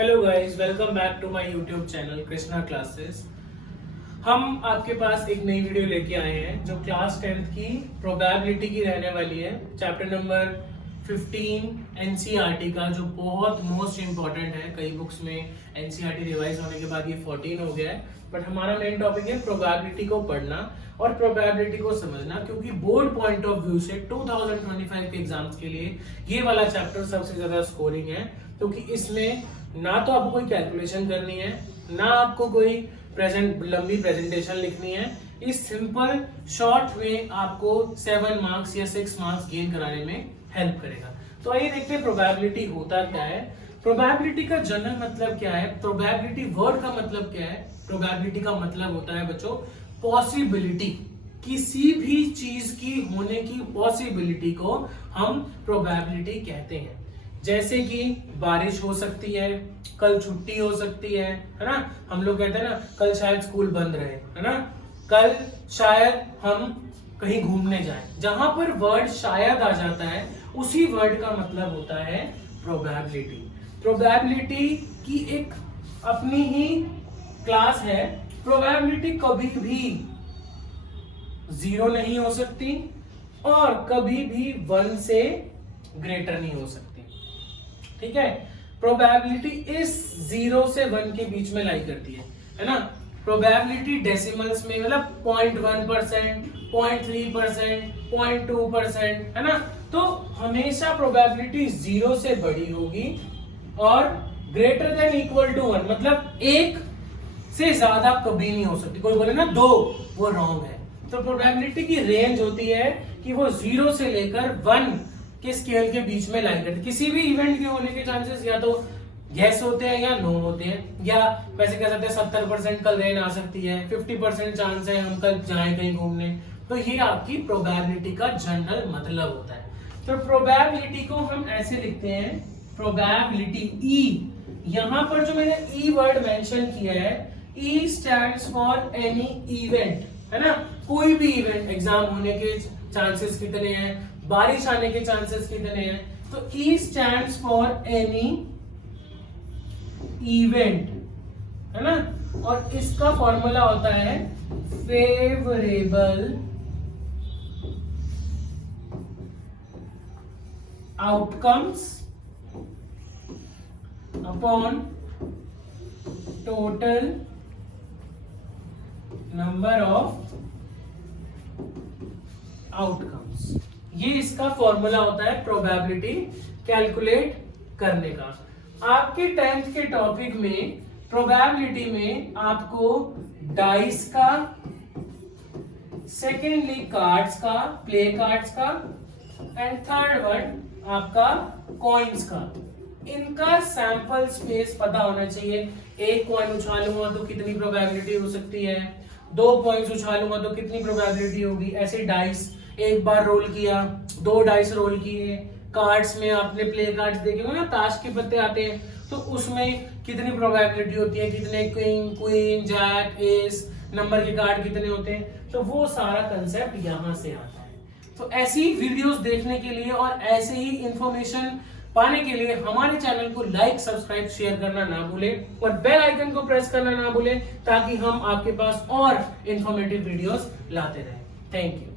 Hello guys, welcome back to my YouTube channel Krishna classes. हम आपके पास एक नई वीडियो लेके आए हैं जो क्लास 10th की प्रोबेबिलिटी की रहने वाली है। चैप्टर नंबर 15 एनसीईआरटी का, जो बहुत मोस्ट इंपॉर्टेंट है। कई बुक्स में एनसीईआरटी रिवाइज होने के बाद ये 14 हो गया है, बट हमारा मेन टॉपिक है प्रोबेबिलिटी को पढ़ना और प्रोबेबिलिटी को समझना, क्योंकि बोर्ड पॉइंट ऑफ व्यू से 2025 के एग्जाम्स के लिए ये वाला चैप्टर सबसे ज्यादा स्कोरिंग है, क्योंकि इसमें ना तो आपको कोई कैलकुलेशन करनी है, ना आपको कोई लंबी प्रेजेंटेशन लिखनी है। इस सिंपल शॉर्ट में आपको 7 मार्क्स या 6 मार्क्स गेन कराने में हेल्प करेगा। तो आइए देखते हैं प्रोबेबिलिटी होता क्या है। प्रोबेबिलिटी का जनरल मतलब क्या है, प्रोबेबिलिटी वर्ड का मतलब क्या है। प्रोबेबिलिटी का मतलब होता है बच्चों पॉसिबिलिटी, किसी भी चीज की होने की पॉसिबिलिटी को हम प्रोबेबिलिटी कहते हैं। जैसे कि बारिश हो सकती है, कल छुट्टी हो सकती है ना। हम लोग कहते हैं ना कल शायद स्कूल बंद रहे, है ना, कल शायद हम कहीं घूमने जाएं। जहां पर वर्ड शायद आ जाता है उसी वर्ड का मतलब होता है प्रोबेबिलिटी। प्रोबेबिलिटी की एक अपनी ही क्लास है। प्रोबेबिलिटी कभी भी 0 नहीं हो सकती और कभी भी 1 से ग्रेटर नहीं हो सकती, ठीक है। प्रोबेबिलिटी इस 0 से 1 के बीच में लाई करती है ना। प्रोबेबिलिटी डेसिमल्स में मतलब 0.1%, 0.3%, 0.2%, है ना। तो हमेशा प्रोबेबिलिटी 0 से बड़ी होगी और ग्रेटर देन इक्वल टू 1, मतलब 1 से ज्यादा कभी नहीं हो सकती। कोई बोले ना 2, वो रॉन्ग है। तो प्रोबेबिलिटी की रेंज होती है कि वो 0 से लेकर 1 के स्केल के बीच में लाई करती है। किसी भी इवेंट के होने के चांसेस या तो यस होते हैं या नो होते हैं, या वैसे कह सकते हैं 70% कल रेन आ सकती है, 50% चांस है हम कल जाएं कहीं घूमने। तो ये आपकी प्रोबेबिलिटी का जनरल मतलब होता है। तो प्रोबेबिलिटी को हम ऐसे लिखते हैं, प्रोबेबिलिटी ई। यहां पर जो मैंने ई वर्ड मेंशन किया है, ई स्टैंड्स फॉर एनी इवेंट, है ना। कोई भी इवेंट, एग्जाम होने के चांसेस कितने हैं, बारिश आने के चांसेस कितने हैं। तो E stands for any event, है ना। और इसका फॉर्मूला होता है favourable outcomes upon total number of outcomes. ये इसका फॉर्मूला होता है प्रोबेबिलिटी कैलकुलेट करने का। आपके 10th के टॉपिक में प्रोबेबिलिटी में आपको डाइस का, सेकेंडली कार्ड्स का, प्ले कार्ड्स का, एंड थर्ड वन आपका कॉइन्स का, इनका सैंपल स्पेस पता होना चाहिए। एक कॉइन उछालूंगा तो कितनी प्रोबेबिलिटी हो सकती है, 2 पॉइंट्स उछालूंगा तो कितनी प्रोबेबिलिटी होगी। ऐसे डाइस एक बार रोल किया, 2 डाइस रोल किए। कार्ड्स में आपने प्ले कार्ड्स देखे हो ना, ताश के पत्ते आते हैं, तो उसमें कितनी प्रोबेबिलिटी होती है, कितने king, queen, jack, ace number के कार्ड कितने होते हैं। तो वो सारा कंसेप्ट यहां से आता है। तो ऐसी वीडियोस देखने के लिए और ऐसे ही इंफॉर्मेशन पाने के लिए हमारे चैनल को लाइक, सब्सक्राइब, शेयर करना ना भूलें और बेल आइकन को प्रेस करना ना भूलें, ताकि हम आपके पास और इंफॉर्मेटिव वीडियोस लाते रहें। Thank you.